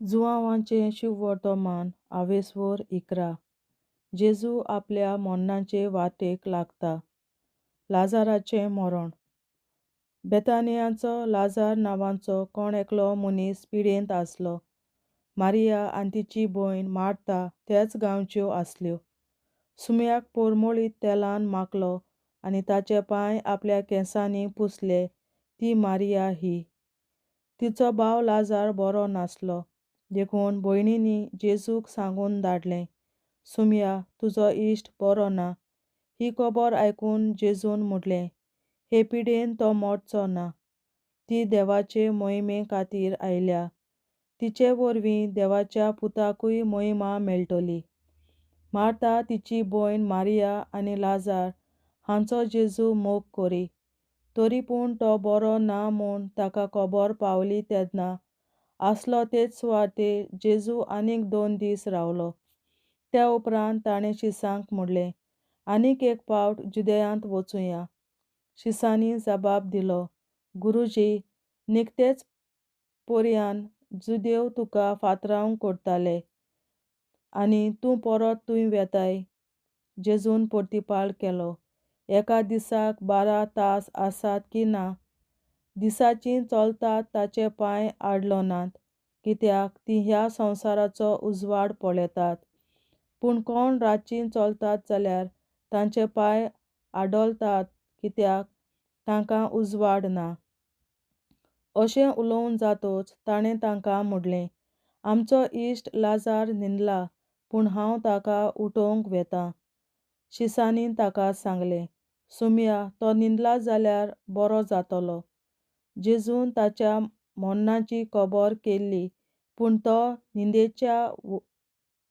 जुआंवाचें शुभ वर्तमान आवेसवर इकरा. जेजू आपल्या मोन्नाचे वाटेक लागता. लाजाराचें मरण. बेतानियाचो लाजार नांवाचो कोण एकलो मनीस पिडेंत आसलो. मारिया आनी तिची भयण मार्ता त्याच गांवच्यो आसल्यो. सुमयाक पोरमोळीत तेलान माखलो आनी ताचे पांय आपल्या केंसांनी पुसले ती मारिया ही. तिचो भाव लाजार बरो नासलो, देखून भयणींनी जेजूक सांगून धाडलें, सुमया, तुजो इश्ट बरो ना. ही खबर आयकून जेजून म्हणलें, हे पिडेन तो मरचो ना. ती देवाचे मोहिमे खातीर आयल्या. तिचे वरवीं देवाच्या पुताकूय मोहिमा मेळटली. मार्ता तिची भयण मारिया आनी लाजार हांचो जेजू मोग करी. तरी पूण तो बरो ना म्हूण ताका खबर पावली तेन्ना आसलो तेच सुवातेर जेजू आनीक 2 दीस रावलो. त्या उपरांत ताणें शिसांक म्हणलें, आनीक एक फावट जुदेयांत वचुया. शिसांनी जबाब दिलो, गुरूजी, निकतेच पर्यान जुदेव तुका फातरावंक करताले आनी तूं परत थंय वेताय. जेजून प्रतिपाळ केलो, एका दिसाक 12 तास आसात की ना. दिसाचीं चलतात ताचे पांय आडलोनात, कित्याक तीं ह्या संवसाराचो उजवाड पळयतात. पूण कोण रातचीं चलतात जाल्यार तांचे पांय आडोलतात, कित्याक तांकां उजवाड ना. अशें उलोवन जातच ताणें तांकां म्हणलें, आमचो इश्ट लाजार न्हिदला, पूण हांव ताका उठोवंक वेतां. शिसांनी ताका सांगलें, सुमया, तो न्हिदला जाल्यार बरो जातलो. जेजून ताच्या मोन्नाची खबर केल्ली, पूण तो न्हिदेच्या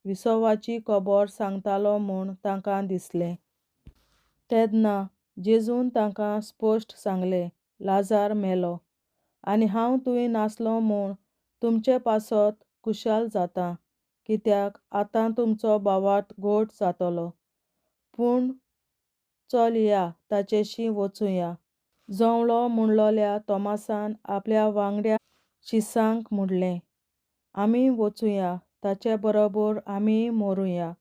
विसवाची खबर सांगतालो म्हूण तांकां दिसलें. तेन्ना जेजून तांकां स्पश्ट सांगलें, लाजार मेलो, आनी हांव थंय नासलों म्हूण तुमचे पासत खुशाल जातां, कित्याक आतां तुमचो भावार्थ घोट जातलो. पूण चल या ताचेशी वचुया. जवळो म्हणलोल्या तोमासान आपल्या वांगड्या शिसांक म्हणलें, आमी वचुया, ताचे बरोबर आमीय मरुया.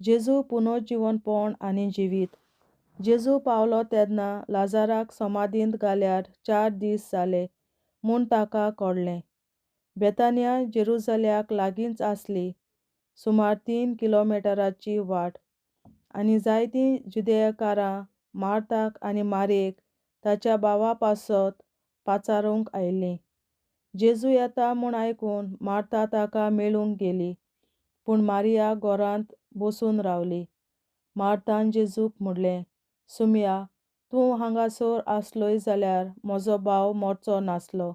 जेजू पुनर्जीवनपण आनी जिवीत. जेजू पावलो तेन्ना लाजाराक समाधींत घाल्यार 4 दीस जाले म्हूण ताका कळ्ळें. बेतानिया जेरुसल्याक लागींच आसली, सुमार 3 किलोमिटरांची वाट. आनी जायतीं जुदेयकारां मार्ताक आनी मारयेक ताच्या भावा पासत पाचारूंक आयिल्लीं. जेजू येता म्हूण आयकून मार्ता ताका मेळूंक गेली, पूण मारिया घरांत बसून रावली. मार्तान जेजूक म्हणलें, सुमया, तूं हांगासर आसलोय जाल्यार म्हजो भाव मरचो नासलो.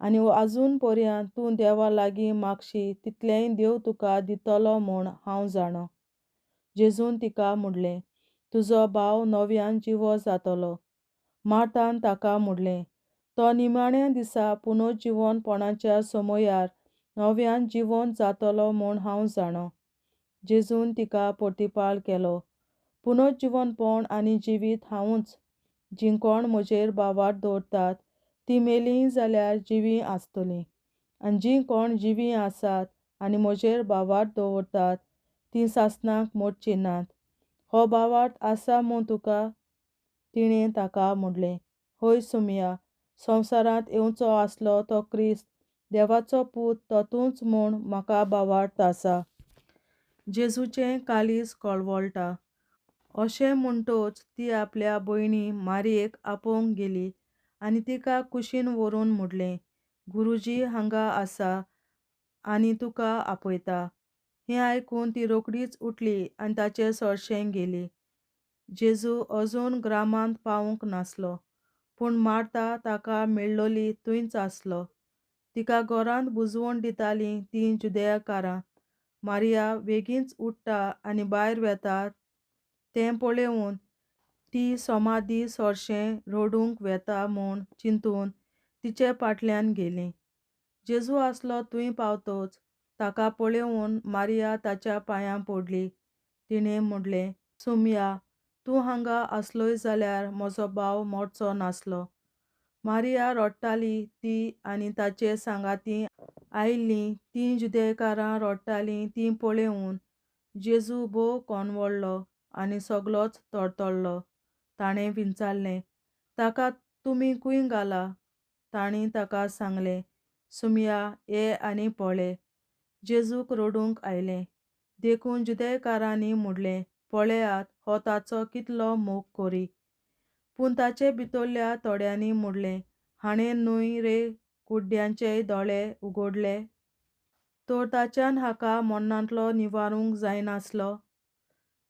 आनी आजून पर्यंत तूं देवा लागीं मागशी तितलेंय देव तुका दितलो म्हूण हांव जाणा. जेजून तिका म्हणलें, तुजो भाव नव्यान जिवो जातलो. मार्तान ताका म्हणलें, तो निमाण्या दिसा पुनर्जीवनपणाच्या समयार नव्यान जिवंत जातलो म्हूण हांव जाणा. जेजून तिका प्रतिपाळ केलो, पुनर्जीवनपण आनी जिवीत हांवूच. जीं कोण म्हजेर भावार्थ दवरतात तीं मेलीं जाल्यार जिवीं आसतलीं, आनी जीं कोण जिवीं आसात आनी म्हजेर भावार्थ दवरतात तीं सासणाक मरचीं नात. हो भावार्थ आसा म्हूण तुका? तिणें ताका म्हणलें, हय सुमया, संवसारांत येवचो आसलो तो क्रिस्त, देवाचो पूत तो तूंच म्हूण म्हाका भावार्थ आसा. जेजूचें कालीज कळवळटा. अशें म्हणटच ती आपल्या भयणी मारयेक आपोवंक गेली आनी तिका कुशीन व्हरून म्हणलें, गुरूजी हांगा आसा आनी तुका आपयता. हें आयकून ती रोखडीच उठली आनी ताचे सरशें गेली. जेजू अजून ग्रामांत पावूंक नासलो, पूण मार्ता ताका मेळ्ळोली थंयच आसलो. तिका घरांत बुजवण दितालीं तीं जुदेयकारां. मारिया बेगीनच उठ्ठा आनी भायर वेता तें पळोवन ती समाधी सरशें रडूंक वेता म्हूण चिंतून तिचे फाटल्यान गेलीं. जेजू आसलो थंय पावतच ताका पळोवन मारिया ताच्या पांयां पडली. तिणें म्हणलें, सुमया, तूं हांगा आसलोय जाल्यार म्हजो भाव मरचो नासलो. मारिया रडटाली ती आनी ताचे सांगाती आयिल्लीं तीं जुदेकारां रडटालीं तीं पळोवन जेजू भोव कोणवळ्ळो आनी सगलोच तडतडलो. ताणें विचारलें, ताका तुमी खंय घाला? तांणी ताका सांगलें, सुमया, ये आनी पळय. जेजूक रडूंक आयलें. देखून जुदेकारांनी म्हणलें, पळयात, हो ताचो कितलो मोग कोरी. पूण ताचे भितरल्या थोड्यांनी म्हणलें, हाणें न्हय रे कुड्ड्यांचेय दोळे उगडले. तर ताच्यान हाका मरणांतलो निवारूंक जायनासलो.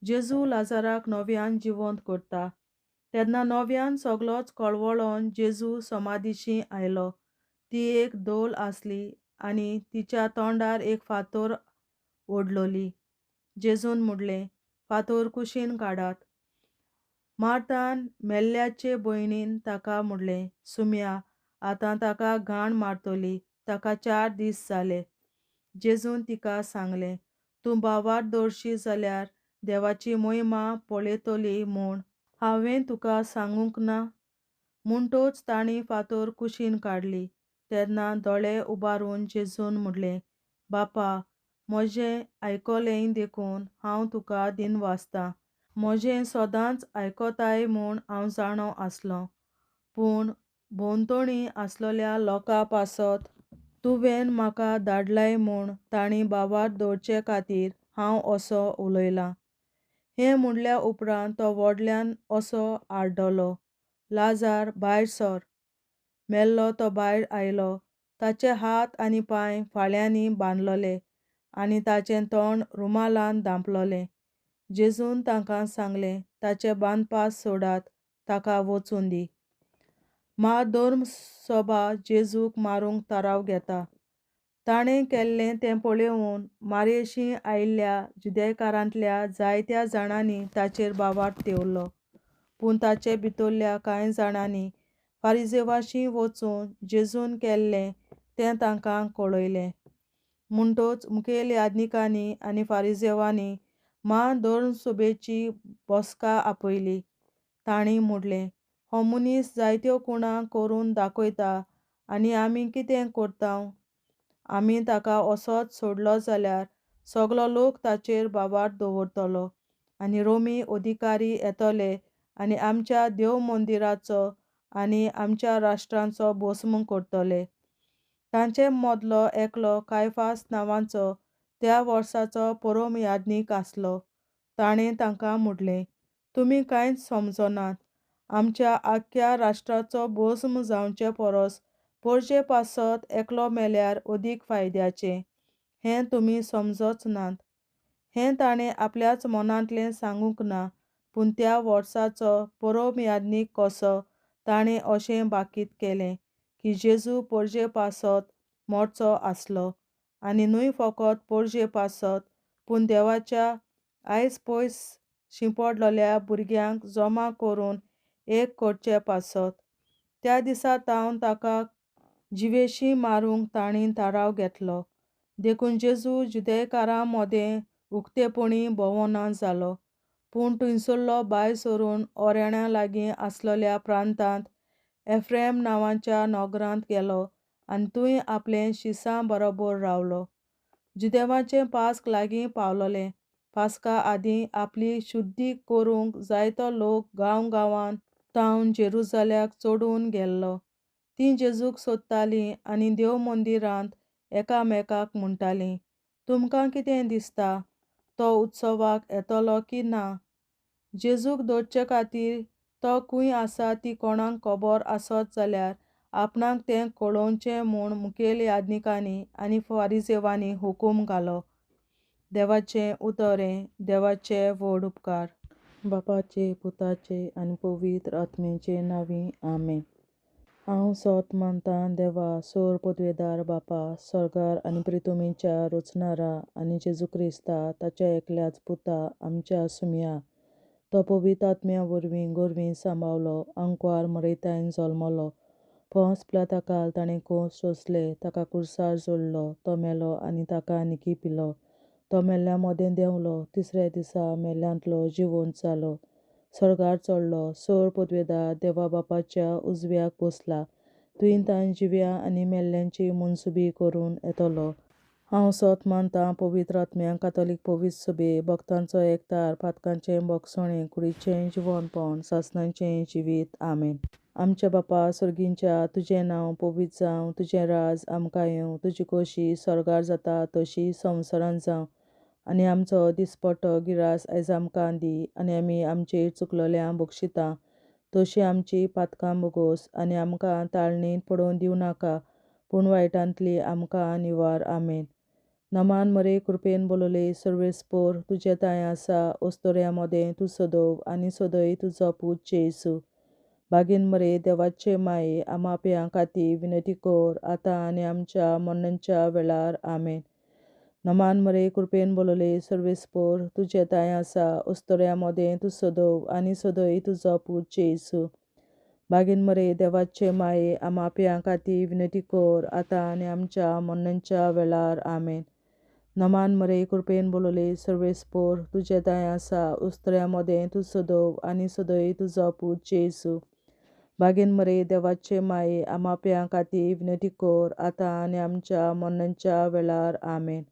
जेजू लाजाराक नव्यान जिवंत करता. तेन्ना नव्यान सगलोच कळवळोन जेजू समाधीशी आयलो. ती एक धोल आसली आनी तिच्या तोंडार एक फातर ओडलोली. जेजून म्हणलें, फातर कुशीन काडात. मार्थान मेल्ल्याचे भयणीन ताका म्हणलें, सुमया, आतां ताका घाण मारतली, ताका 4 दीस जाले. जेजून तिका सांगलें, तूं भावार्थ दवरशी जाल्यार देवाची मोहिमा पळयतली म्हूण हांवें तुका सांगूंक ना. म्हणटच तांणी फातर कुशीन काडली. तेन्ना दोळे उबारून जेजून म्हणलें, बापा, म्हजें आयकलें देखून हांव तुका दिनवासतां. म्हजें सदांच आयकताय म्हूण हांव जाणो आसलों. पूण भोंवतणी आसलेल्या लोकां पासत तुवें म्हाका धाडलाय म्हूण तांणी भावार्थ दवरचे खातीर हांव असो उलयलां. हें म्हणल्या उपरांत तो व्हडल्यान असो आड्डलो, लाजार, भायर सर. मेल्लो तो भायर आयलो. ताचे हात आनी पांय फाळ्यांनी बांदलोले आनी ताचें तोंड रुमालान धांपलोलें. जेजून तांकां सांगलें, ताचें बांदपास सोडात, ताका वचून दी. मात धर्मसभा जेजूक मारूंक थाराव घेता. ताणें केल्लें तें पळोवन मारयेशीं आयिल्ल्या जुदेकारांतल्या जायत्या जाणांनी ताचेर भावार्थ दवरलो. पूण ताचे भितरल्या कांय जाणांनी फारिसेवांशीं वचून जेजून केल्लें तें तांकां कळयलें. म्हणटच मुखेल याजकांनी आनी फारिसेवांनी महाधर्मसभेची बसका आपयली. तांणी म्हणलें, हो मनीस जायत्यो खुणा करून दाखयता आनी आमी कितें करतांव? आमी ताका असोच सोडलो जाल्यार सगलो लोक ताचेर भावार्थ दवरतलो आनी रोमी अधिकारी येतले आनी आमच्या देव मंदिराचो आनी आमच्या राष्ट्रांचो भस्म करतले. तांचे मदलो एकलो कायफास नांवाचो त्या वर्साचो परम याजक आसलो. ताणें तांकां म्हणलें, तुमी कांयच समजनात. आमच्या आख्ख्या राष्ट्राचो भस्म जावचे परस परजे पासत एकलो मेल्यार अदीक फायद्याचें. हें तुमी समजच नात. हें ताणें आपल्याच मनांतलें सांगूंक ना, पूण त्या वर्साचो परम याजक कसो ताणें अशें भाकीत केलें की जेजू परजे पासत मरचो आसलो आनी न्हय फकत परजे पासत पूण देवाच्या आयज पयस शिंपडलेल्या भुरग्यांक जमा करून एक करचे पासत. त्या दिसा तावन ताका जिवेशीं मारूंक तांणी थाराव घेतलो. देखून जेजू जुदेकारां मदें उक्तेपणी भोंवना जालो. पूण थंयसरलो भायर सरून ओऱ्याण्या लागीं आसलेल्या प्रांतांत एफ्रेम नांवाच्या नगरांत गेलो आनी थंय आपले शिसां बरोबर रावलो. जुदेवांचें पास्क लागीं पावलोलें. पास्का आदीं आपली शुद्धी करूंक जायतो लोक गांवांत थावन जेरुसलेमाक चडून गेल्लो. तीं जेजूक सोदतालीं आनी देव मंदिरांत एकामेकाक म्हणटालीं, तुमकां कितें दिसता? तो उत्सवाक येतलो की ना? जेजूक धरचे खातीर तो खंय आसा ती कोणाक खबर आसत जाल्यार आपणाक तें कळोवचें म्हूण मुखेल याजकांनी आनी फारिसेवांनी हुकूम घालो. देवाचें उतरें. देवाचे व्हड उपकार. बापाचे, पुताचे आनी पवित्र आत्म्याचे नांवीं आमेन. हांव सोत मानतां देवा, सोर पदवेदार बापा, सर्गार आनी पृथ्वीच्या रचणारा आनी जेजू क्रिस्ता ताच्या एकल्याच पुता आमच्या सुमया. तो पवित्र आत्म्या वरवीं गोरवीं सांबाळलो, आंकवार मरयतायन जल्मलो. पोंस पिलाताकाल ताणें खूंस सोंसले, ताका क्रुसार जोडलो. तो मेलो आनी ताका निखी पिलो. तो मेल्ल्या मदें देंवलो. तिसऱ्या दिसा मेल्ल्यांतलो जिवंत जालो. सर्गार चडलो. सोर पदवेदार देवा बापाच्या उजव्याक बसला. तुवें तां जिव्या आनी मेल्ल्यांची मनसुबी करून येतलो. हांव सोत मानतां पवित्र आत्म्याक, कातोलीक पवित्र सभे, भक्तांचो एकठार, पातकांचें भोगसणें, कुडीचें जिवनपण, सासणाचें जिवीत. आमेन. आमच्या बापा स्वर्गींच्या, तुजें नांव पवित्र जावं, तुजें राज आमकां येवं, तुजी खोशी स्वर्गार जाता तशी संवसारांत जावं. आनी आमचो दिसपट्टो गिरास आयज आमकां दी, आनी आमी आमचेर चुकलोल्यांक बक्षिता तशी आमची पातकां बोगोस, आनी आमकां ताळणेंत पडोवन दिवं नाका, पूण वायटांतली आमकां निवार. आमेन. नमान मरे कृपेन बोलोले सर्वेस्पोर, तुजे ताय आसा ओस्तोऱ्या मोदें तूं सदोव, आनी सदय तुजो पूत जेसू. बागेन मरे देवाचे माये, आमाप्यां खातीर विनंती कर, आतां आनी आमच्या मरणाच्या वेळार. आमेन. नमान मरे कृपेन बोलोले सर्वेस्पोर, तुजे ताय आसा ओस्तोऱ्या मोदें तूं सदोव, आनी सदय तुजो पूत जेसू. बागेन मरे देवाचे माये, आमाप्यां खातीर विनंती कर, आतां आनी आमच्या मरणाच्या वेळार. आमेन. नमान मरे कृपेन बोलोले सर्वेस्पोर, तुजे ताय आसा ओस्तोऱ्या मोदें तूं सदोव, आनी सदय तुजो पूत जेसू. बागेन मरे देवाचे माये, आमाप्यां खातीर विनंती कर, आतां आनी आमच्या मरणाच्या वेळार. आमेन.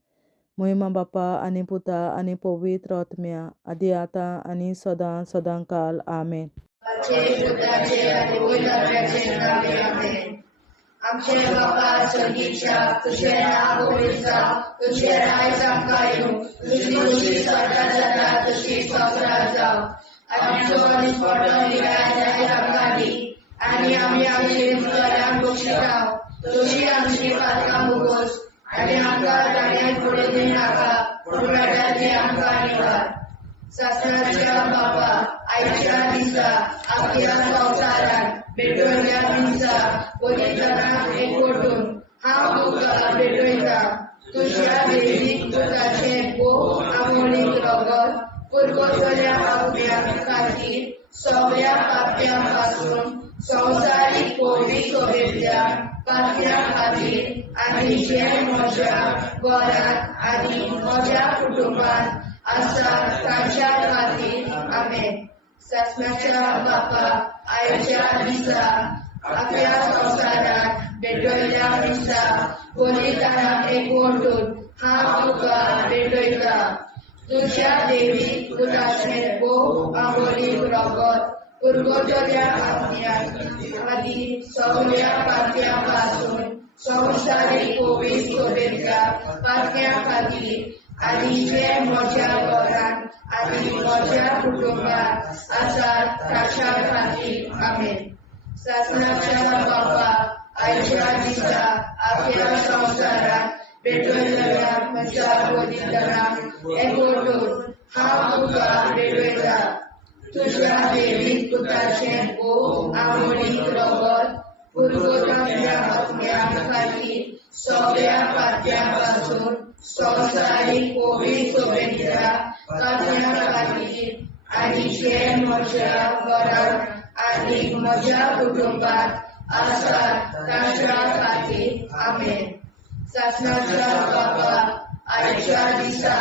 महिमा बापा आनी पुता आनी पवित्र आत्म्या, आदी आतां आनी सदां सदांकाल. आमेन. आमचे बापा स्वर्गीच्या, तुझे नाव पवित्र जावं, तुझे राज आमकां येवं, तुजी खुशी स्वर्गार जाता तशी संवसारांत जावं. आमचो दिसपट्टो गिरास आयज आमकां दी, आनी आमी आमचेर चुकलोल्यांक बक्षिता तशी आमची पातकां बोगोस, आनी आमकां ताळणेंत पडोवन दिवं नाका, पूण वायटांतली आमकां निवार. सासणाच्या बापा, आयच्या दिसा आख्या संवसारांत भेटवयल्या दिसा पवित्रनाक एकवटून हांव तुका भेटयता. तुज्या दैवीक पुताचें भोव आमोणीक रगत पुरगोटल्या आत्म्या खातीर सगळ्या पाप्यां पासून संवसारीक पवित्र सभेंतल्या पाप्यां खातीर, आनी जे म्हज्या घरांत आनी म्हज्या कुटुंबांत आसा तांच्या खातीर. आमेन. सासणाच्या बापा, आयच्या दिसा आख्या संवसारांत भेटवयल्या दिसा बलिदानाक एकवटून हांव तुका भेटयता. तुज्या दैवीक पुताचें भोव आमोणीक रगत पुरगोटल्या आत्म्या खातीर सगळ्या पाप्यां पासून संवसारीक पवित्र सभेंतल्या पाप्यां खातीर, आनी जे म्हज्या घरांत आनी म्हज्या कुटुंबांत आसात तांच्या खातीर. आमेन. सासणाच्या बापा, आयच्या दिसा आख्या संवसारांत भेटवयल्या म्हज्या बलिदानाक एकवटून हांव तुका भेटयता. तुज्या दैवीक पुताचें भोव आमोणीक रगत पुरगोटल्या आत्म्या खातीर सगळ्या पाप्यां पासून संवसारीक पवित्र सभेंतल्या पाप्यां खातीर, आनी जे म्हज्या घरांत आनी म्हज्या कुटुंबांत आसात तांच्या खातीर. आमेन. सासणाच्या बापा, आयच्या दिसा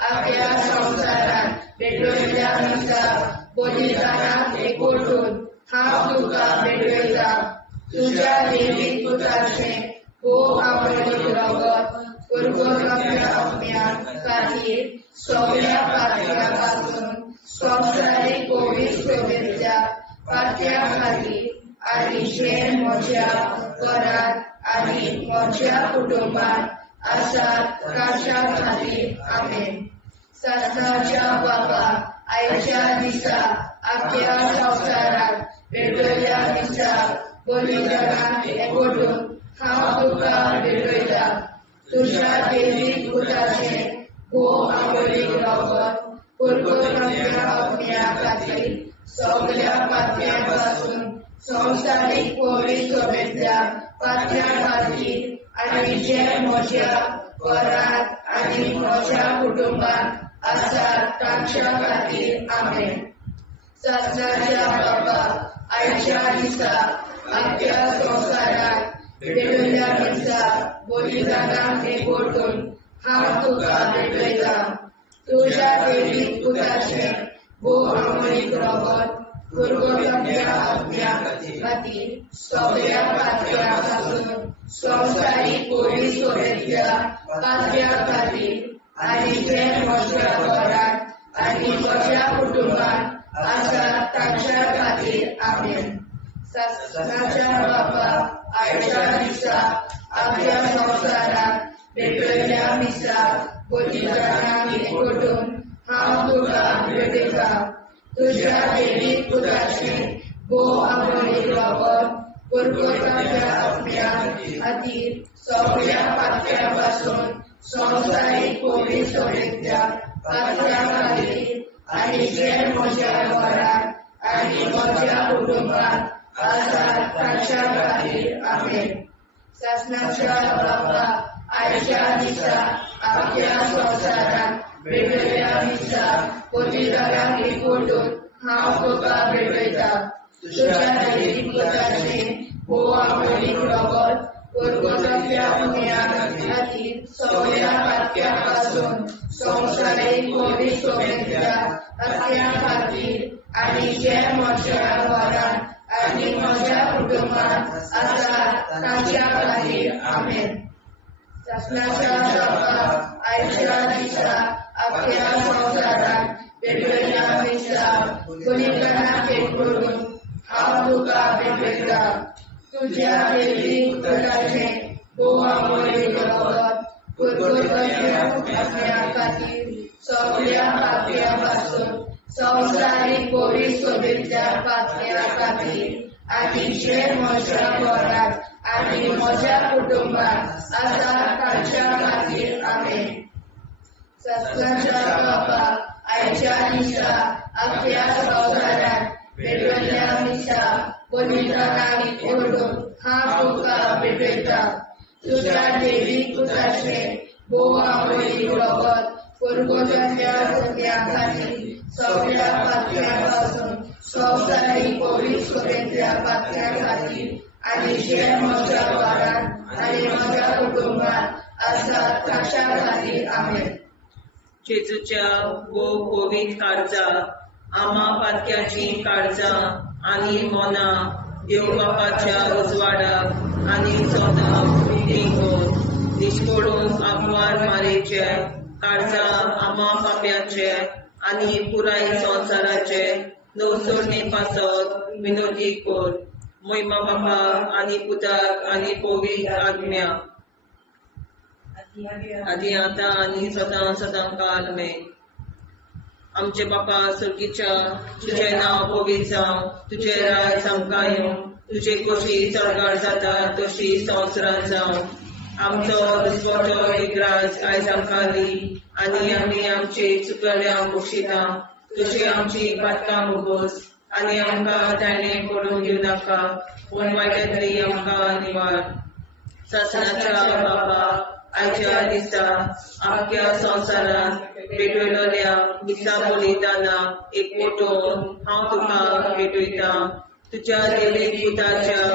आख्या संवसारांत भेटवयल्या दिसा बलिदानाक एकवटून हांव तुका भेटयता. तुज्या दैवीक पुताचें भोव आमोणीक रगत पुरगोटल्या आत्म्या खातीर सगळ्या पाप्यां पासून संवसारीक पवित्र सभेंतल्या पाप्यां खातीर, आनी जे म्हज्या घरांत आनी म्हज्या कुटुंबांत आसात तांच्या खातीर. आमेन. सासणाच्या बापा, आयच्या दिसा आख्या संवसारांत भेटवयल्या दिसा बलिदानाक एकवटून हांव तुका भेटयता. तुज्या दैवीक पुताचें भोव आमोणीक रगत पुरगोटल्या आत्म्या खातीर सगळ्या पाप्यां पासून संवसारीक पवित्र सभेंतल्या पाप्यां खातीर, आनी जे म्हज्या घरांत आनी म्हज्या कुटुंबांत आसात तांच्या खातीर. आमेन. सासणाच्या बापा, आयच्या दिसा आख्या संवसारांत भेटवयल्या दिसा बलिदानाक एकवटून हांव तुका भेटयता. तुज्या दैवीक पुताचें भोव आमोणीक रगत भुरगोंच्या आत्म्या खातीर सगळ्या पातळ्यांपासून संवसारीक कोविड सोबेतल्या पातळ्या खातीर आनी जे म्हज्या घरांत आनी म्हज्या कुटुंबांत आसा तांच्या खातीर आमेन. शासनाच्या बापा आयच्या दिसा आपल्या संवसाराक भेटयल्या मिसाक बलिदानाक एकवटून हांव तुका भेटयता. तुज्या देवीक पुताचें भोव आमोणीक लागून भुरगोंच्या आत्म्या खातीर सगळ्या पातळ्यां पासून संवसारीक कोविड सोबेतल्या पातळ्या खातीर आनी जे म्हज्या घरांत आनी म्हज्या कुटुंबांत आसा तांच्या खातीर आमेन. शासनाच्या बापा आयच्या दिसा आपल्या संवसाराक भेटयल्या मिसाक बलिदानाक एकवटून हांव तुका भेटयता. तुज्या देवीक पुताचें भोव आमोणीक लागून भुरगोंच्या आत्म्या खातीर सगळ्या पातळ्यां पासून संवसारीक कोविड सोबेतल्या पातळ्या खातीर आनी जे म्हज्या घरांत आनी म्हज्या कुटुंबांत आसा तांच्या खातीर आमेन. शासनाच्या बापा आयच्या दिसा आपल्या संवसाराक भेटयल्या मिसाक बलिदानाक एकवटून हांव तुका भेटयता. तुज्या देवीक पुताचें भोव आमोणीक लागून भुरगोंच्या आत्म्या खातीर सगळ्या पातळ्यां पासून संवसारीक कोविड सोबेतल्या पातळ्या खातीर आनी जे म्हज्या घरांत आनी म्हज्या कुटुंबांत आसा तांच्या खातीर आमेन. शासनाच्या बापा आयच्या दिसा आपल्या संवसाराक भेटयल्या मिसाक बलिदानाक एकवटून हांव तुका भेटयता. तुज्या देवीक पुताचें भोव आमोणीक लागून भुरगोंच्या आत्म्या खातीर सगळ्या पातळ्यां पासून संवसारीक कोविड सोबेतल्या पातळ्या खातीर आनी जे म्हज्या घरांत आनी म्हज्या कुटुंबांत आसा तांच्या खातीर आमेन. जेजूच्या भोव कोविड काळजां आमा पातक्याची काळजां आनी मोना देव बापाच्या उजवाडाक आनी सदां उठून निश्कोडून आग्वार मारेचे काळजां आमा पाप्याचे आनी पुराय संवसाराचे नवसोडणे पासत विनोदी कोर. महिमा बापा आनी पुताक आनी पवित्र आत्म्या आदी आतां आनी सदां सदां काल आमेन. आमचे बापा सुर्गीच्या तुजें नांव पवित्र जावं, तुजें राज आमकां येवं, तुजे कशी सरकार जाता तशी संवसारांत जावं. आमचो दिसवटो विग्रास आयज आमकां दी आनी आमी आमचे चुकल्यांक बक्षिता. तशी आमची पातकां मुगोस आनी आमकां ताणें पडूंक दिवं नाका, पूण वायटांतली आमकां निवार. शासनाच्या बापा आयच्या दिसा आख्या संवसारांत भेटयलोल्या मिसा बलिदानाक एकवटून हांव तुका भेटयता. तुज्या देवीक पुताच्या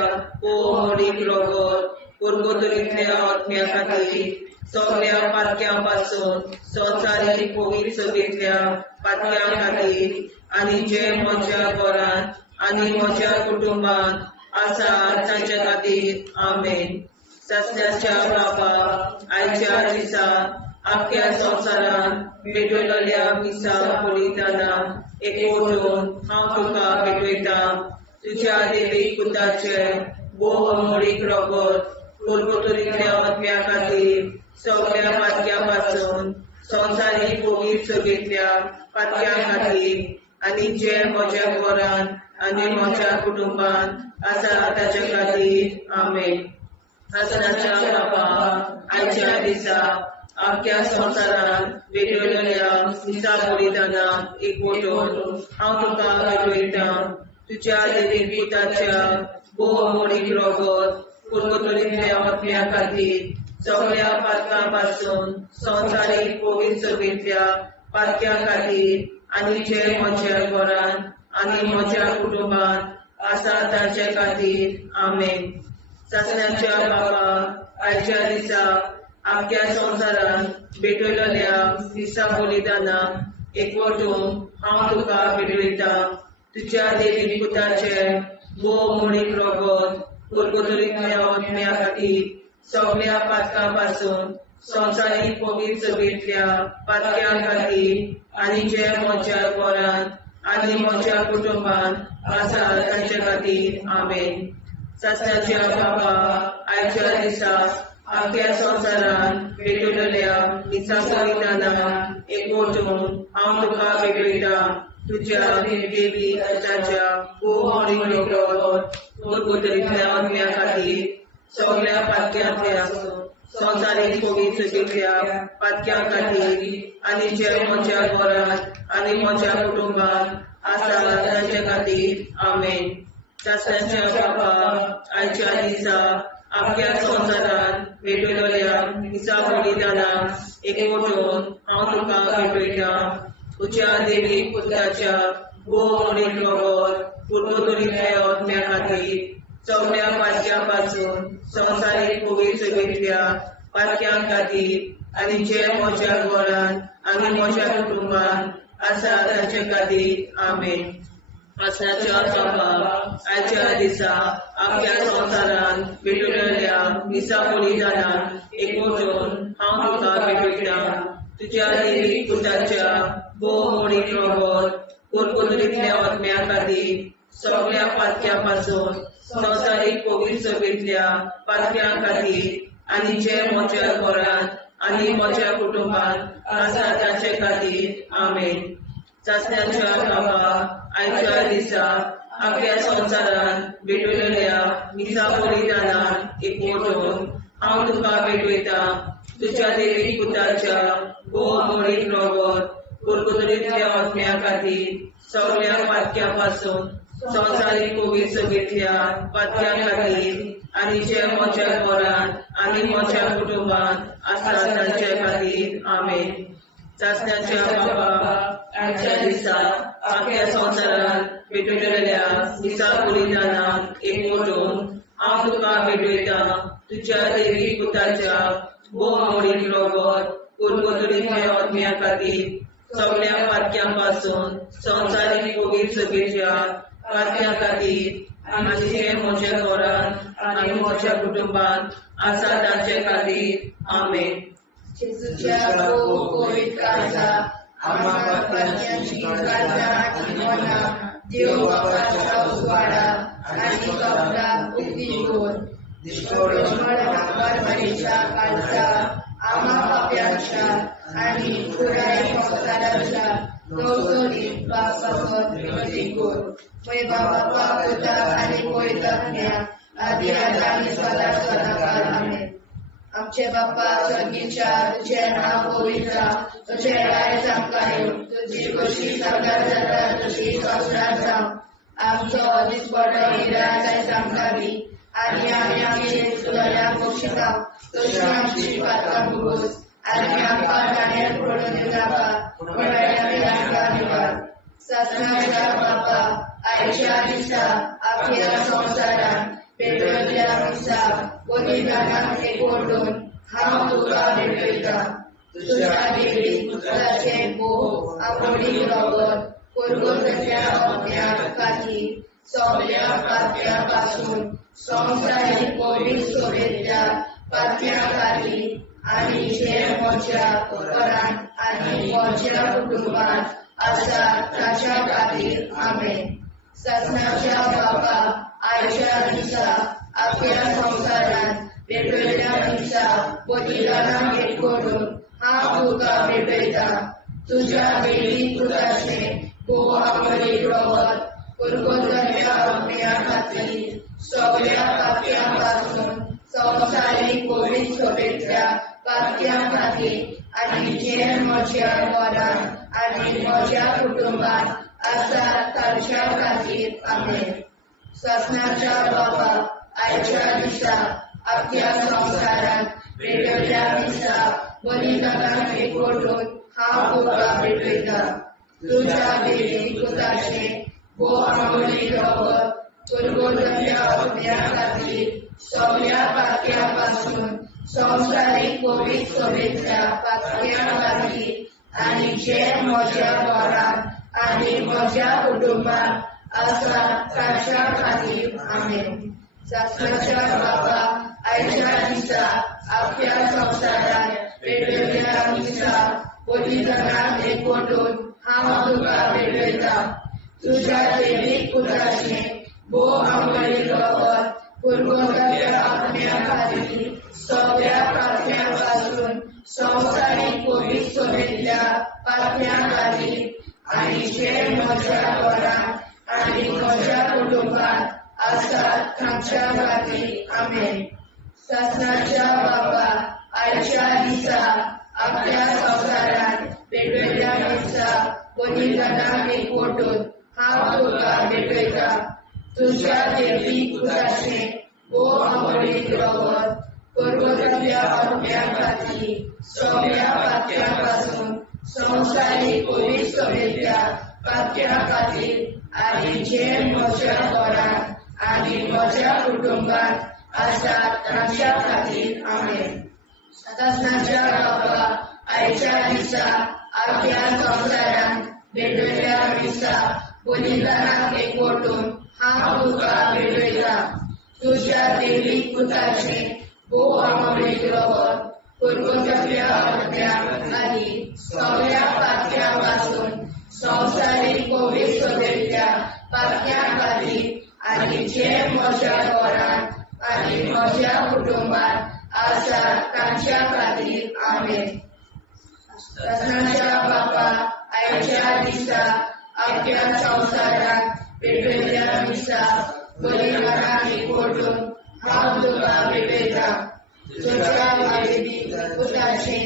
मोडीक लागून भुरगोंतल्या आत्म्या खातीर सगळ्या पातक्यां पासून संवसारीक कोविड सोबेतल्या पातक्यां खातीर आनी जे म्हज्या घरांत आनी म्हज्या कुटुंबांत आसा तांच्या खातीर आमेन. शासनाच्या बापा आयच्या दिसा आख्या संवसारांत भेटयलोल्या मिसा बलिदानाक एकवटून हांव तुका भेटयता. तुज्या देवीक पुताचे भोव मोडीक लागून भुरगोंतल्या आत्म्या खातीर सगळ्या पातक्यां पासून संवसारीक कोविड सोबेतल्या पातक्यां खातीर आनी जे म्हज्या घरांत आनी म्हज्या कुटुंबांत आसा ताच्या खातीर आमेन. शासनाच्या बापा आयच्या दिसा आख्या संवसारांत भेटयलोल्या मिसा बलिदानाक एकवटून हांव तुका भेटयता. तुज्या देवीक पुताच्या भोव मोडीक लागून भुरगोंतल्या आत्म्या खातीर सगळ्या पातकां पासून संवसारीक कोविड सोबेतल्या पातक्यां खातीर आनी जे म्हज्या घरांत आनी म्हज्या कुटुंबांत आसा तांचे खातीर आमेन. शासनाच्या बापा आयच्या दिसा आख्या संवसारांत भेटयलोल्या मिसा बलिदानाक एकवटून हांव तुका भेटयता. तुझ्या देवी पुताचे वो मोडीक रोगोत कुरकुतुरीतल्या ओतम्या खातीर सगळ्या पातकां संवसारीक पवित्र सभेंतल्या पातक्यां खातीर आनी जे म्हज्या घरांत आनी म्हज्या कुटुंबांत आसा तांचे खातीर आमेन. सत्याच्या बाबा आयच्या दिसा आख्या संवसारान भेटलेल्या दिसा बलिदानां एकवटून हांव तुका भेटयता. तुझ्या देवी पुताच्या मोडीक रोगोत कुरकुतुरीतल्या ओतम्या खातीर सगळ्या पातक्यांतल्या संवसारीक पवित्र सभेंतल्या पातक्यां खातीर आनी जे म्हज्या घरांत आनी म्हज्या कुटुंबांत आसा तांचे खातीर आमेन. सत्याच्या बाबा आयच्या दिसा आख्या संवसारान भेटलेल्या दिसा बलिदानां एकवटून हांव तुका भेटयता. तुझ्या देवी पुताच्या मोडीक रोगोत कुरकुतुरीतल्या ओतम्या खातीर सगळ्या पातक्यां संवसारीक पवित्र सभेंतल्या पातक्यां खातीर आनी जे म्हज्या घरांत आनी म्हज्या कुटुंबांत आसा तांचे खातीर आमेन. सत्याच्या बाबा आयच्या दिसा आख्या संवसारान भेटलेल्या दिसा बलिदानां एकवटून हांव तुका भेटयता. तुझ्या देवी पुताच्या मोडीक रोगोत कुरकुतुरीतल्या ओतम्या खातीर सगळ्या पातक्यां संवसारीक पवित्र सभेंतल्या पातक्यां खातीर आनी जे म्हज्या घरांत आनी म्हज्या कुटुंबांत आसा तांचे खातीर आमेन. सत्याच्या बाबा आयच्या दिसा आख्या संवसारान भेटलेल्या दिसा बलिदानां एकवटून हांव तुका भेटयता. तुझ्या देवी पुताच्या मोडीक रोगोत कुरकुतुरीतल्या ओतम्या खातीर सगळ्या पातक्यां संवसारीक पवित्र सभेंतल्या पातक्यां खातीर आनी जे म्हज्या घरांत आनी म्हज्या कुटुंबांत आसा तांचे खातीर आमेन. सत्याच्या बाबा आयच्या दिसा आख्या संवसारान भेटलेल्या दिसा बलिदानां एकवटून हांव तुका भेटयता. तुझ्या देवी पुताच्या मोडीक रोगोत कुरकुतुरीतल्या ओतम्या खातीर सगळ्या पातक्यां संवसारीक पवित्र सभेंतल्या पातक्यां खातीर आनी जे म्हज्या घरांत आनी म्हज्या कुटुंबांत आसा तांचे खातीर आमेन. जेजूच्या पवित्र काळजा आम्हा पातकांची काळजा आनी मना देव बापाच्या उजवाडा आनी कपडा उक्ती करून परमेच्या काळजा आम्हा पाप्यांच्या आनी पुराय संवसाराच्या गवसणीत पावसावर विनंती कर. पळय बाबा पुता आनी पवित्रात्म्या आदी आनी सदा सदाकाळ आमेन. आमचे बाप्पा स्वर्गीच्या तुझे नाव पवित्र तुझे राय आमकां येवं तुजी कशी सगळ्यात जाता तशी संवसारांत जावं. आमचो दिसपडो हिराय आमकां दी आनी आमी आमचे सुदाऱ्याक बक्षिता तशी आमची पातकां भोगोस आनी आमकां गाण्यार पडून दिनाका पूण आमी आमकां निवाड. सत्याच्या बापा आयच्या दिसा आख्या संवसारान भेटलेल्या दिसा बलिदानां एकवटून हांव तुका भेटयता. तुझ्या देवी पुताचे मोडीक रोगोत कुरकुतुरीतल्या ओतम्या खातीर सगळ्या पातक्यां संवसारीक पवित्र सभेंतल्या पातक्यां खातीर आनी जे म्हज्या घरांत आनी म्हज्या कुटुंबांत आसा तांच्या खातीर आमेन. सत्याच्या बापा आयच्या दिसा आख्या संवसारान भेटलेल्या दिसा बलिदानां एकवटून हांव तुका भेटयता. तुझ्या देवी पुताचे मोडीक रोगोत कुरकुतुरीतल्या ओतम्या खातीर सगळ्या पातक्यां संवसारीक पवित्र सभेंतल्या पातक्यां खातीर आनी जे म्हज्या घरांत आनी म्हज्या कुटुंबांत आसा तांच्या खातीर आमेन. सत्याच्या बापा आयच्या दिसा आख्या संवसारान भेटलेल्या दिसा बलिदानां एकवटून हांव तुका भेटयता. तुझ्या देवी पुताचे मोडीक रोगोत कुरकुतुरीतल्या ओतम्या खातीर सगळ्या पातक्यां संवसारीक पवित्र सभेंतल्या पातक्यां खातीर आनी जे म्हज्या घरांत आनी म्हज्या कुटुंबांत आसा ताच्या खातीर आमेन. शास्त्राच्या बाबा आयच्या दिसा आख्या संवसारात वेगवेगळ्या दिसा बलिदानाक एकवटून हांव तुका भेटयता. तुज्या दैवीक पुताचे भोव आंबळी रगत पुरगोट्याच्या आपल्या खातीर सगळ्या पापण्यां पासून संवसारीक पवित्र सभेंतल्या पापण्यां खातीर आनी जे म्हज्या घरांत आनी म्हज्या कुटुंबांत आसात तांच्या खातीर आमेन. शासनाच्या बाबा आयच्या दिसा आपल्या संवसारात वेगवेगळ्या दिसा बलिदानाक एकवटून हांव तुका भेटयता. तुज्या दैवीक पुताचे भोव आंबळीक रगत पुरगोट्याच्या आपल्या खातीर सगळ्या पापण्यां पासून संवसारीक पवित्र सभेंतल्या पापण्यां खातीर आनी जे म्हज्या घरांत आनी म्हज्या कुटुंबांत आसात तांच्या खातीर आमेन. शासनाच्या बाबा आयच्या दिसा आपल्या संवसारात वेगवेगळ्या दिसा बलिदानाक एकवटून हांव तुका भेटयता. तुज्या दैवीक पुताचे भोव आंबळीक रगत पुरगोट्याच्या आपल्या खातीर सगळ्या पापण्यां पासून संवसारीक पवित्र सभेंतल्या पापण्यां खातीर आनी जे म्हज्या घरांत आनी म्हज्या कुटुंबांत आसात तांच्या खातीर आमेन. शासनाच्या बाबा आयच्या दिसा आपल्या संवसारात वेगवेगळ्या दिसा बलिदानाक एकवटून हांव तुका भेटयता. तुज्या दैवीक पुताचे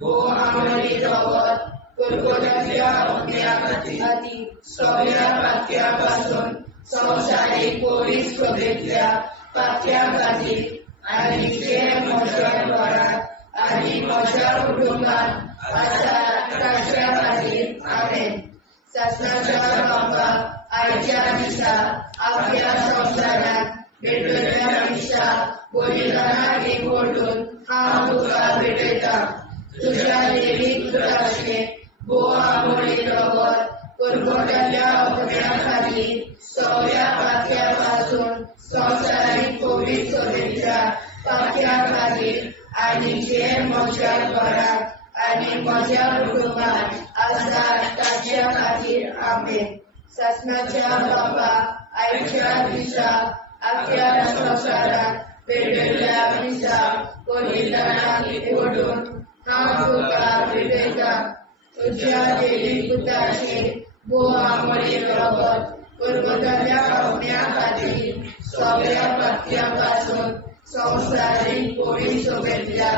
भोव आंबळी रगत पुरगोट्याच्या आपल्या खातीर सगळ्या पापण्यां पासून संवसारीक पवित्र सभेंतल्या पापण्यां खातीर आनी जे म्हज्या घरांत आनी म्हज्या कुटुंबांत आसात तांच्या खातीर आमेन. शासनाच्या बाबा आयच्या दिसा आपल्या संवसारात वेगवेगळ्या दिसा बलिदानाक एकवटून हांव तुका भेटयता. तुज्या दैवीक पुताचे भोव आंबळीक रगत पुरगोट्याच्या आपल्या खातीर सगळ्या पापण्यां पासून संवसारीक पवित्र सभेंतल्या पापण्यां खातीर आनी जे म्हज्या घरांत आनी म्हज्या कुटुंबांत आसात तांच्या खातीर आमेन. शासनाच्या बाबा आयच्या दिसा आपल्या संवसारात वेगवेगळ्या दिसा बलिदानाक एकवटून हांव तुका भेटयता. तुज्या दैवीक पुताचे भोव आंबळीक रगत पुरगोट्याच्या आपल्या खातीर सगळ्या पापण्यां पासून संवसारीक पवित्र सभेंतल्या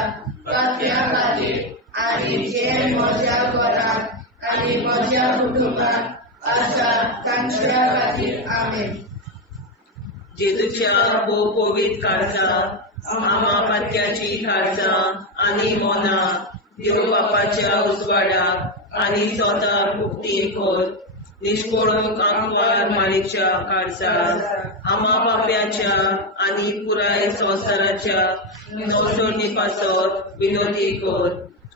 पापण्यां खातीर आनी जे म्हज्या घरांत आनी म्हज्या कुटुंबांत आसात तांच्या खातीर आमेन. जेजूच्या भोव पवित्र काळजांत आमा पातक्याची काळजां आनी मोना देव बापाच्या उजवाडाक आनी स्वता मुक्ती खोल निष्पळूक आंकवार माळेच्या काळजांत आमा बाप्याच्या आनी पुराय संवसाराच्या नवसोडणी पासत विनोदी कोर.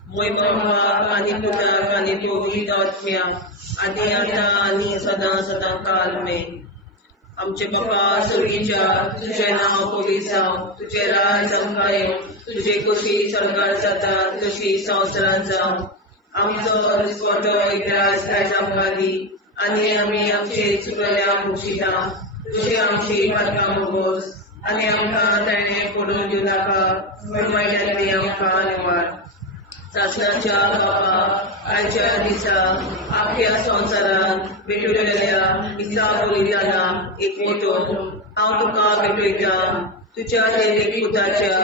मोय बापाक आनी पुताक आनी पवित्र आत्म्याक आदी आतां आनी सदां सदां काल मेन. आमचे बापा सर्गीच्या तुझें नांव पवित्र जावं. तुजें राज आमकां येवं. तुजी कशी स्वर्गार जाता तशी संवसारांत जावं. आमचो दिसवटो एकदांच आयज आमकां दी आनी आमी आमचे चुकल्यांक मुक्षिता. तुजी आमची पातकां भोगोस आनी आमकां ताणें पडून दिवं नाका पूण वायट्यांतली आमकां निवार. शासनाच्या बाबा आयच्या दिसा आख्या संवसारांत भेटलेल्या दिसा बलिदानाक एकवटून हांव तुका भेटयता. तुज्या दैवीक पुताच्या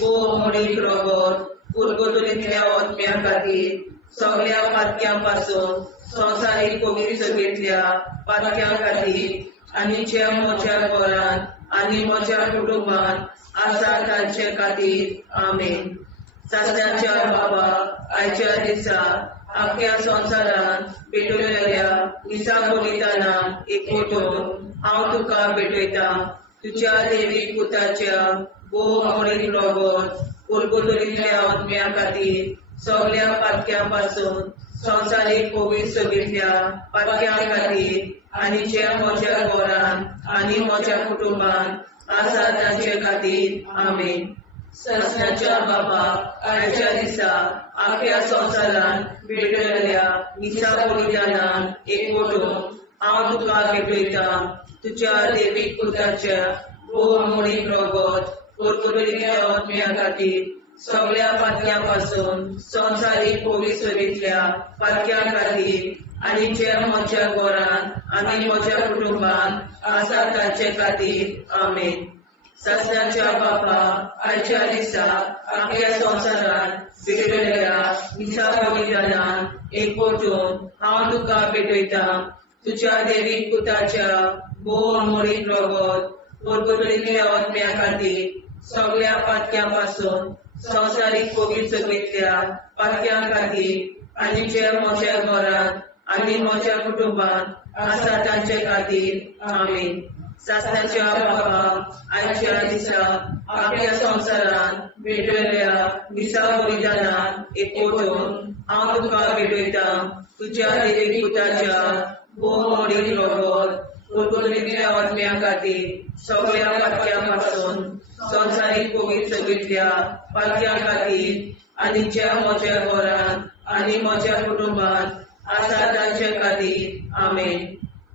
भोव आंबळीक रगत पुरगोट्याच्या आत्म्या खातीर सगळ्या पातक्यां पासून संवसारीक पवित्र सभेंतल्या पातक्यां खातीर आनी जे म्हज्या घरांत आनी म्हज्या कुटुंबांत आसा तांचे खातीर आमेन. शासनाच्या बाबा आयच्या दिसा आख्या संवसारांत भेटलेल्या दिसा बलिदानाक एकवटून हांव तुका भेटयता. तुज्या दैवीक पुताच्या भोव आंबळीक रगत पुरगोट्याच्या आत्म्या खातीर सगळ्या पातक्यापासून संवसारीक कोवीड सगळ्या पातक्यां खातीर आनी जे म्हज्या घरान आनी म्हज्या कुटुंबान आसा तांचे खातीर आमेन. सस्नाच्या बापाक आयच्या दिसा आख्या संवसारान भेटलेल्या मिसा बलिदानान एकवटून हांव तुका भेटयता तुज्या देवीक पुताच्या बहुमोळीक रगत परतुलिल्ल्या आत्म्या खातीर सगळ्या पातक्यां संवसारीक कोवीड सगळ्या पातक्यां खातीर आनी जे म्हज्या घरान आनी म्हज्या कुटुंबान आसा तांचे खातीर आमेन. सस्नाच्या बापा आयच्या दिसा आख्या संवसारान भेटलेल्या मिसा बलिदानान एकवटून हांव तुका भेटयता तुज्या देवीक पुताच्या बहुमोळीक रगत परतुलिल्ल्या आत्म्या खातीर सगळ्या पातक्यां संवसारीक कोवीड सगळ्या पातक्यां खातीर आनी जे म्हज्या घरान आनी म्हज्या कुटुंबान आसा तांचे खातीर आमेन. सस्नाच्या बापा आयच्या दिसा आख्या संवसारान भेटलेल्या मिसा बलिदानान एकवटून हांव तुका भेटयता तुज्या देवीक पुताच्या बहुमोळीक रगत परतुलिल्ल्या आत्म्या खातीर सगळ्या पातक्यां संवसारीक कोवीड सगळ्या पातक्यां खातीर आनी ज्या म्हज्या घरान आनी म्हज्या कुटुंबान आसा तांचे खातीर आमेन.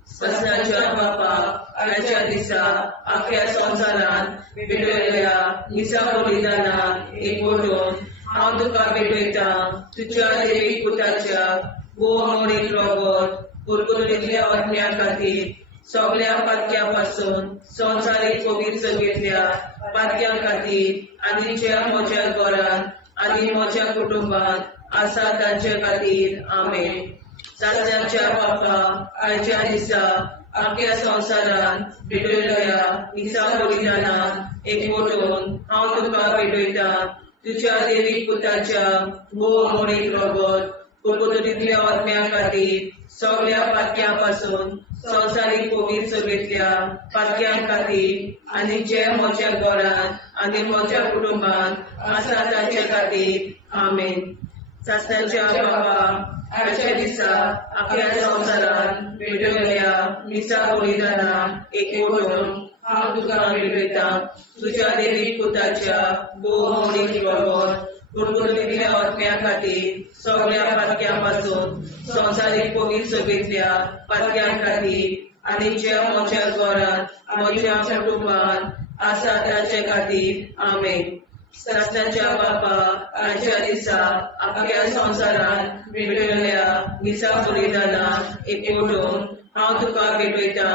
सस्नाच्या बापा आयच्या दिसा आख्या संवसारान भेटलेल्या मिसा बलिदानान एकवटून हांव तुका भेटयता तुज्या देवीक पुताच्या बहुमोळीक रगत परतुलिल्ल्या आत्म्या खातीर सगळ्या पातक्यां संवसारीक कोवीड सगळ्या पातक्यां खातीर आनी ज्या म्हज्या घरान आनी म्हज्या कुटुंबान आसा तांचे खातीर आमेन. सस्नाच्या बापा आयच्या दिसा आख्या संवसारान भेटलेल्या मिसा बलिदानान एकवटून हांव तुका भेटयता तुज्या देवीक पुताच्या बहुमोळीक रगत परतुलिल्ल्या आत्म्या खातीर सगळ्या पातक्यां संवसारीक कोवीड सगळ्या पातक्यां खातीर आनी जे म्हज्या घरान आनी म्हज्या कुटुंबान आसा तांचे खातीर आमेन. सस्नाच्या बापा आयच्या दिसा आख्या संवसारान भेटलेल्या मिसा बलिदानान एकवटून हांव तुका भेटयता तुज्या देवीक पुताच्या बहुमोळीक रगत परतुलिल्ल्या आत्म्या खातीर सगळ्या पातक्यां संवसारीक कोवीड सगळ्या पातक्यां खातीर आनी जे म्हज्या घरान म्हज्या कुटुंबान आसा तांचे खातीर आमेन. सस्नाच्या बापा आयच्या दिसा आख्या संवसारान भेटलेल्या मिसा बलिदानान एकवटून हांव तुका भेटयता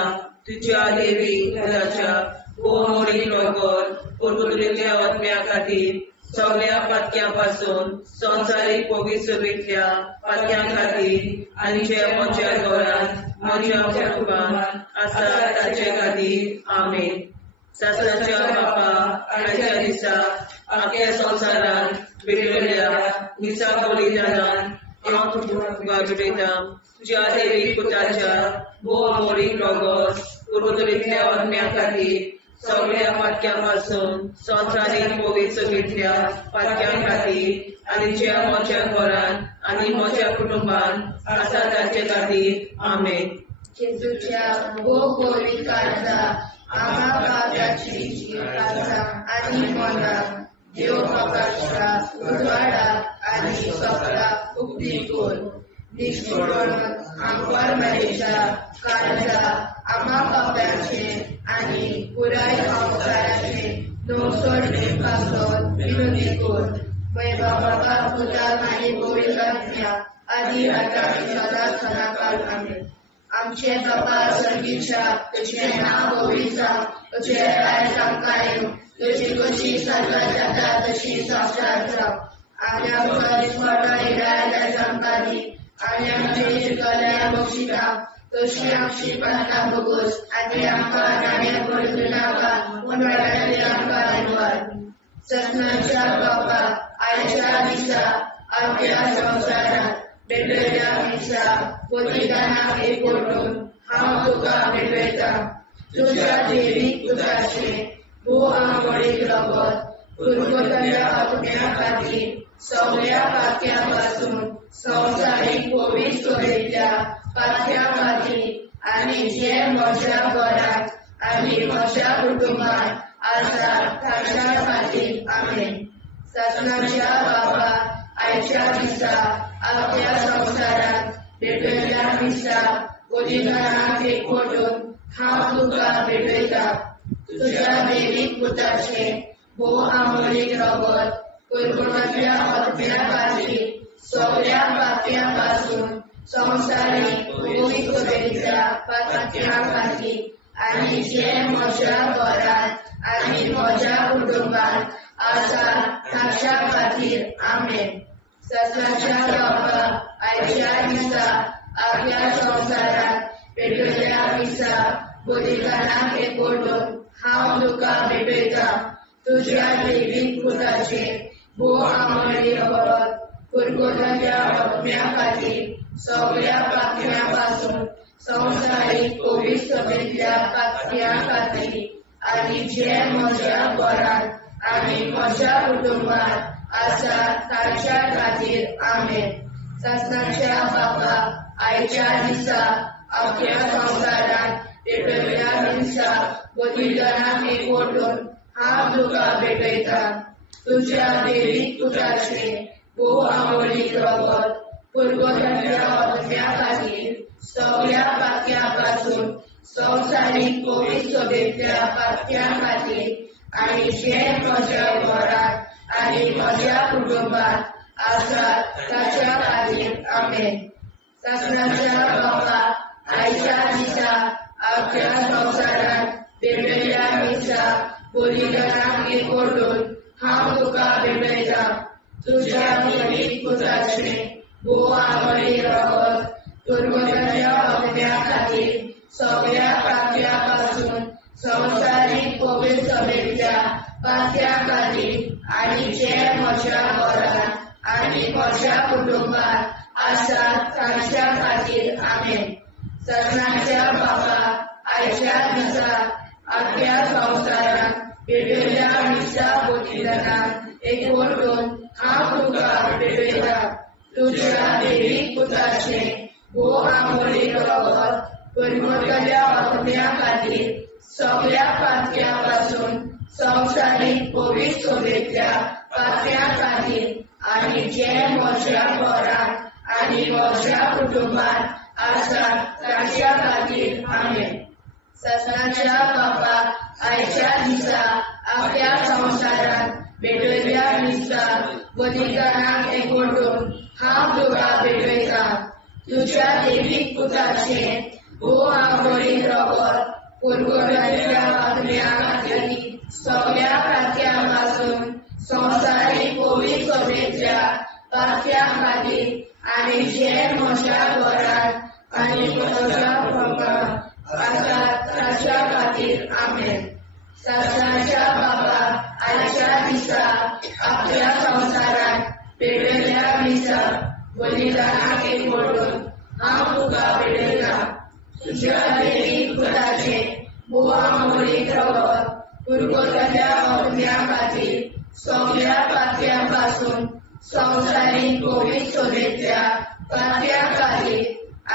तुज्या देवीक पुताच्या बहुमोळीक रगत परतुलिल्ल्या आत्म्या खातीर सगळ्या पातक्यां संवसारीक कोवीड सगळ्या पातक्यां खातीर आनी जे म्हज्या घरान म्हज्या कुटुंबान आसा तांचे खातीर आमेन. सस्नाच्या बापा आयच्या दिसा आख्या संवसारान भेटलेल्या मिसा बलिदानान हांव तुका भेटयता तुज्या देवीक पुताच्या बहुमोळीक रगत परतुलिल्ल्या आत्म्या खातीर सगळ्या पातक्यां संवसारीक कोवीड सगळ्या पातक्यां खातीर आनी जे म्हज्या घरान आनी म्हज्या कुटुंबान आसा तांचे खातीर आमेन. जेजूच्या कोवीड काळाचा आम्हा पापाची काळजा आनी मनाक देव बापाच्या उजवाडाक आनी सपनाक उक्ती कर. निष्ठुरण आमकां मेळच्या काळजा आम्हा पापाचे आनी पुराय संवसाराचे नवसोड पासून विनोदी कर. बाबा पुताक आनी पवित्रात्म्या आदी आतां आनी सदांच सदांकाळ आमेन. आमचे बाबा सर्गीच्या तुझे नाव पवित्र तुझे राय आमकां तुझी कशी सल्ला जाता तशी संस्कार जाव. आनी आमकां दिसपट्टा राय आमकां दी आनी आमची कल्या बक्षिता तशी आमची प्रार्थना बघूस आनी आमकां नाण्या पडूं नाका पूण वाटायली आमकां आयवार. सस्नाच्या बापा आयच्या दिसा आख्या संवसारात भेटलेल्या मिसा बलिदानाक एकवटून हांव तुका भेटयता तुज्या देवीक पुताचे बहुमोळीक रगत परतुलिल्ल्या आत्म्या खातीर सगळ्या पात्यापासून संवसारीक पवित्र सोबेच्या पात्या खातीर आनी जे म्हज्या घरांत आनी म्हज्या कुटुंबात आसा ताच्या खातीर आमेन. सत्नाच्या बाबा आयच्या दिसा आपल्या संवसारात भेटयल्या दिसा बलिदानाक एकवटून हांव तुका भेटयता. तुज्या देवीक पुताचे भोव आमोलीक रगत कुरकुरांतल्या आत्म्या खातीर सगळ्या पाप्यां-पासून संवसारीक पवित्र सोबेच्या पात्या खातीर आनी जे म्हज्या घरांत आनी म्हज्या कुटुंबात आसा ताच्या खातीर आमेन. सत्नाच्या बाबा आयच्या दिसा आपल्या संवसारात भेटयल्या दिसा बलिदानाक एकवटून हांव तुका भेटयता. तुज्या देवीक पुताचे भोव आमोली रगत कुरकुरांतल्या आत्म्या खातीर सगळ्या पाप्यां-पासून संवसारीक पवित्र सोबेच्या पात्या खातीर आनी जे म्हज्या घरांत आनी म्हज्या कुटुंबात आसा ताच्या खातीर आमेन. सत्नाच्या बाबा आयच्या दिसा आपल्या संवसारात भेटयल्या दिसा बलिदानाक एकवटून हांव तुका भेटयता. तुज्या देवीक पुताचे भोव आमोलीक रगत कुरकुरांतल्या आत्म्या खातीर सगळ्या पाप्यां-पासून संवसारीक पवित्र सोबेच्या पात्या खातीर आनी जे म्हज्या घरांत आनी म्हज्या कुटुंबात आसा ताच्या खातीर आमेन. सत्नाच्या बाबा आयच्या दिसा आपल्या संवसारात भेटयल्या दिसा बलिदानाक एकवटून हांव तुका भेटयता. तुज्या देवीक पुताचे भोव आमोलीक रगत कुरकुरांतल्या आत्म्या खातीर सगळ्या पाप्यां-पासून संवसारीक पवित्र सोबेच्या पात्या खातीर आनी जे म्हज्या घरांत आनी म्हज्या कुटुंबात आसा ताच्या खातीर आमेन. सत्नाच्या बाबा आयच्या दिसा आपल्या संवसारात भेटयल्या दिसा बलिदानाक एकवटून हांव तुका भेटयता. तुज्या देवीक पुताचे भोव आमोलीक रगत कुरकुरांतल्या आत्म्या खातीर सगळ्या पाप्यां-पासून संवसारीक पवित्र सोबेच्या पात्या खातीर आनी जे म्हज्या घरांत आनी म्हज्या कुटुंबात आसा ताच्या खातीर आमेन. सत्नाच्या बाबा आयच्या दिसा आपल्या संवसारात भेटयल्या दिसा बलिदानाक एकवटून हांव तुका भेटयता. तुज्या देवीक पुताचे भोव आमोलीक रगत कुरकुरांतल्या आत्म्या खातीर सगळ्या पाप्यां-पासून संवसारीक पवित्र सोबेच्या पात्या खातीर आनी जे म्हज्या घरांत आनी म्हज्या कुटुंबात आसा ताच्या खातीर आमेन. सत्नाच्या बाबा आयच्या दिसा आपल्या संवसारात भेटयल्या दिसा बलिदानाक एकवटून हांव तुका भेटयता. तुज्या देवीक पुताचे भोव आमोलीक रगत कुरकुरांतल्या आत्म्या खातीर सगळ्या पाप्यां-पासून संवसारीक पवित्र सोबेच्या पात्या खातीर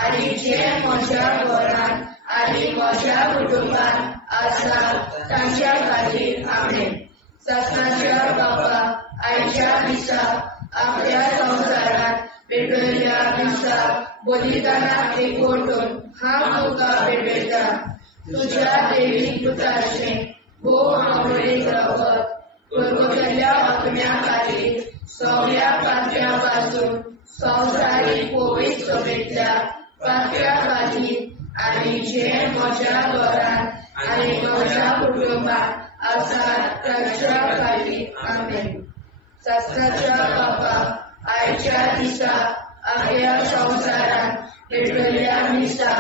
आनी जे म्हज्या घरांत आनी म्हज्या कुटुंबात आसा ताच्या खातीर आमेन. सत्नाच्या बाबा आयच्या दिसा आपल्या संवसारात भेटयल्या दिसा बलिदानाक एकवटून हांव तुका भेटयता. तुज्या देवीक पुताचे भोव आमोलीक रगत कुरकुरांतल्या आत्म्या खातीर सगळ्या पाप्यां-पासून संवसारीक पवित्र सोबेच्या पात्या खातीर आनी जे म्हज्या घरांत आनी म्हज्या कुटुंबात आसा ताच्या खातीर आमेन. सत्नाच्या बाबा आयच्या दिसा आपल्या संवसारात भेटयल्या दिसा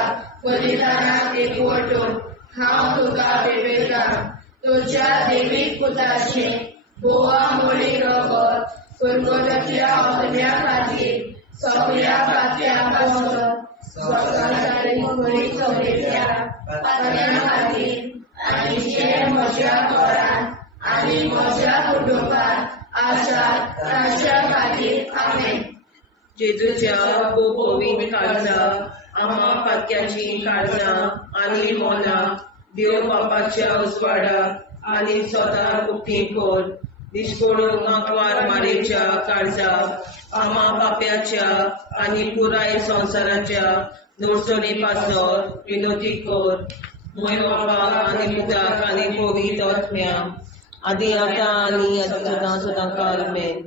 बलिदानाक एकवटून हांव तुका भेटयता. तुज्या देवीक पुताचे भोव आमोलीक रगत कुरकुरांतल्या आत्म्या खातीर सगळ्या पाप्यां-पासून संवसारीक पवित्र सोबेच्या पात्या खातीर आनी जे म्हज्या घरांत आनी म्हज्या कुटुंबात आशा ताच्या खातीर आमेन. जेजूच्या पवित्र काळजा आम्हा पातक्याची काळजां आनी मोना देव बापाच्या उजवाडाक आनी स्वता उक्ती कोर दिसपडून आंकवार मारेच्या काळजाक आम्हा पाप्याच्या आनी पुराय संवसाराच्या नोडचणी पासर विनोदी कोर मोय बापाक आनी पुताक आनी पवित्र आत्म्या आदी आतां आनी सदां सदां काल आमेन.